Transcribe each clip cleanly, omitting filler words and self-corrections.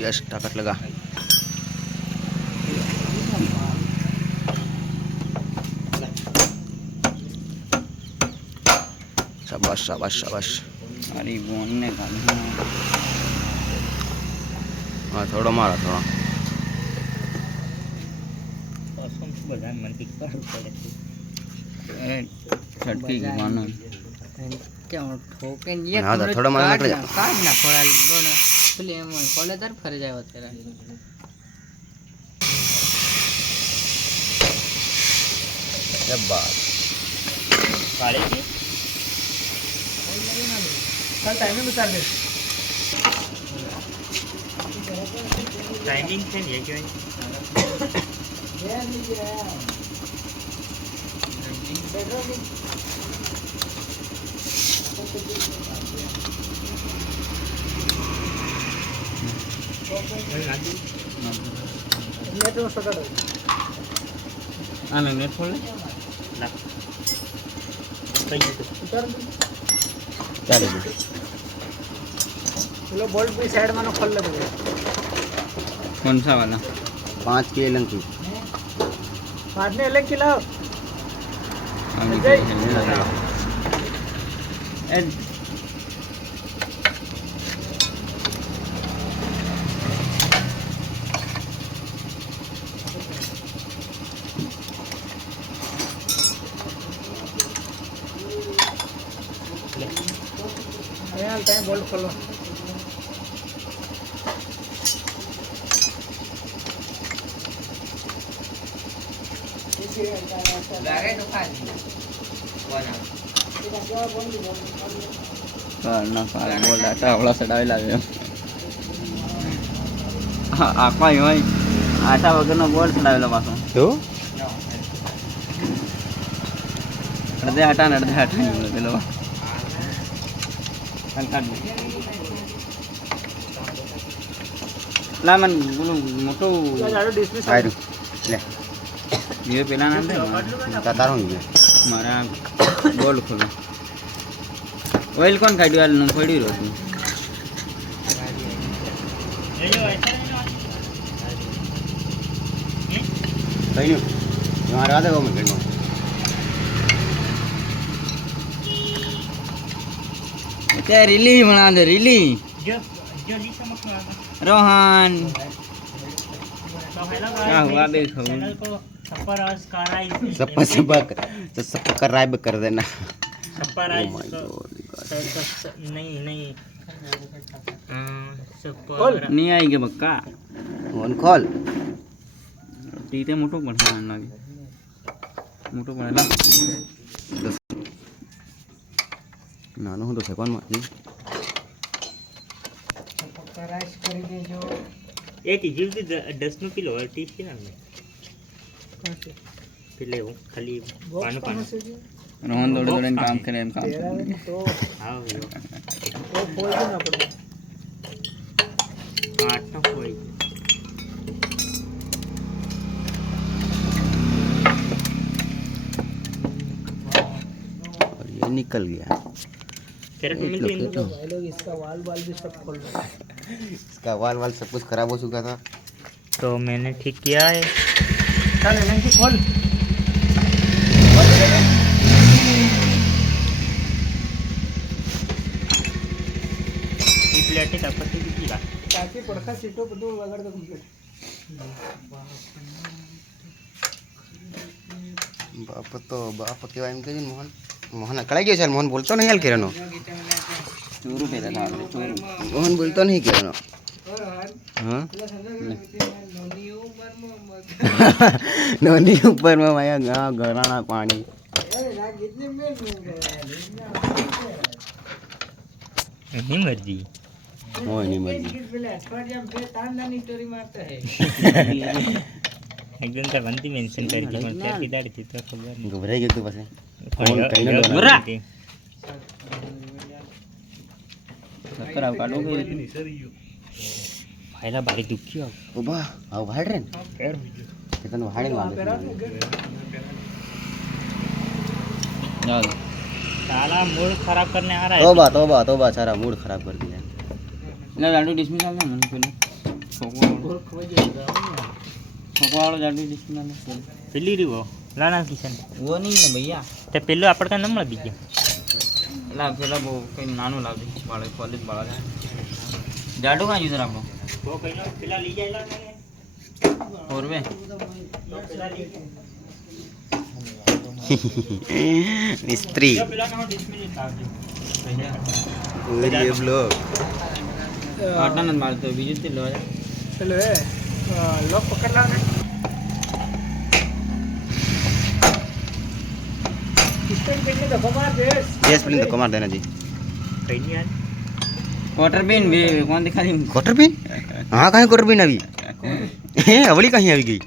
Yes ताकत लगा। शाबाश शाबाश शाबाश। अरे बोन ने हाँ थोड़ा मारा थोड़ा। छटकी मानो क्या ठोके ये ना थोड़ा मारा निकल जा। काट ना थोड़ा बोलो फिल्म कॉलेज तर फरे जाओ तेरा क्या बात काले की कल टाइमिंग बता दे टाइमिंग से नहीं है क्यों नेट में पकड़ हाँ मैं नेट खोल ले ला सही है उतर चलो चलो बोल्ट भी साइड मानो खोल ले दे कौन सा वाला 5 की एलन की बाद में अलग खिलाओ टाइम बोल्ट खोलो ना बोल डाटा आवड़ा सडावे लागे आखवा હોય આટા વગરનો બોલ સડાવેલો પાછો તો અડધે આટા ને અડધે આટા નહીં પેલો લા મન મોટું આયરું લે ये પેલા ના દે તારો હું મારા બોલ ખોલો ઓઇલ કોણ કાઢ્યું આલનું પડ્યું રહ્યું કઈ નહીં મારે આદે ગમે ઘરનો તે રીલી બના દે રીલી रोहन क्या हुआ बे सब्सक्राइब कर देना। नहीं आएगी बक्का फोन खोल टीते मोटो पड़ता है लगे मोटो पड़ेला नानो हो तो सेकंड में एक जीव से 10 નો કિલો ટી છે ને પેલે હું ખાલી પાનો પાનો રોહન દોડે દોડે કામ કરે એમ કામ तो હા तो फोड़ देना पड़ेगा આટ નો કોઈ और ये निकल गया। कैरेट में मिलती है भाई लोग इसका वाल भी सब खोल रहे इसका वाल सब कुछ खराब हो चुका था तो मैंने ठीक किया है चल इनकी खोल ये प्लेट है तब तक की बात ताकि पड़का सीटों पर दो वगैरह तो कंप्लीट बाप केवाय एम कही मोहन मोहन अकड़ाई गयो छे मोहन बोलतो नहीं हाल किरणो चोरू पेला था चोरू मोहन बोलतो नहीं किरणो हां नोनी ऊपर में माया घराना पानी नहीं मर्जी हो नहीं मर्जी एकदम तो बनती मेंशन करके मत क्या किधर थी तो खबर नहीं घबराई गयो तो बस फोन कहीं ना बुरा खराब काटो गई भाईला भारी दुखी हो ओ बा आओ भाड़ रे कितन भाड़े मांगे जाओ साला मूड खराब करने आ रहा है तोबा सारा मूड खराब कर दिया ना लाडू डिसमिस आ गया मन पहले वालो जाडू जिसमें પેલી રીવો લાના કિશન वो नहीं है भैया તે પેલો આપણે કાં નમળા બીજા ला પેલા બહુ કઈ નાનું લાવજે વાળે કોલેજ વાળા જાડુ કાં યુઝર આપણો તો કઈનો પેલા લઈ જાય और वे મિસ્ત્રી પેલા કાં 10 મિનિટ આવજે ये ब्लॉग આટલા ન મારતો બીજું તે લો चलो ए लोग पकड़ ला ने किस्टन पेन में दबा मार बेस गैस प्लेन तो कमार देना जी કઈ નહીં આજ क्वार्टर पेन भी कौन दिखा दी क्वार्टर पिन हाँ कहीं क्वार्टर पिन अभी अवली कहीं अभी गई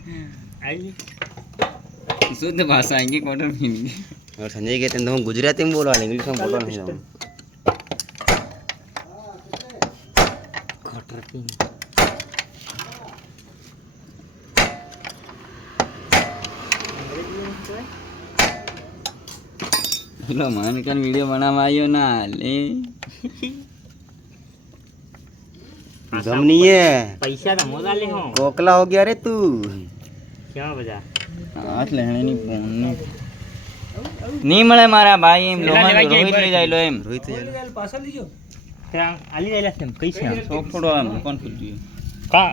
આવી शुद्ध भाषा आएंगे क्वार्टर पेन की और संजय कहते हैं तो हम गुजराती में बोलवा इंग्लिश में बोलवा नहीं हम ક્વાર્ટર પિન हेलो मान कर वीडियो बनावा आयो ना ले गमनी है પૈસા તો મોદા લે હું कोकला हो गया रे तू ક્યાં બધા हाथ लेने नहीं फोन नहीं મળે મારા ભાઈ એમ પેલા લેવા ગયા રોહિત લઈ જાય લો એમ रोहित पासा लीजियो ત્યાં આલી જાય છે કઈ છે સોફ્ટવેર કોણ ખુલ્યું કા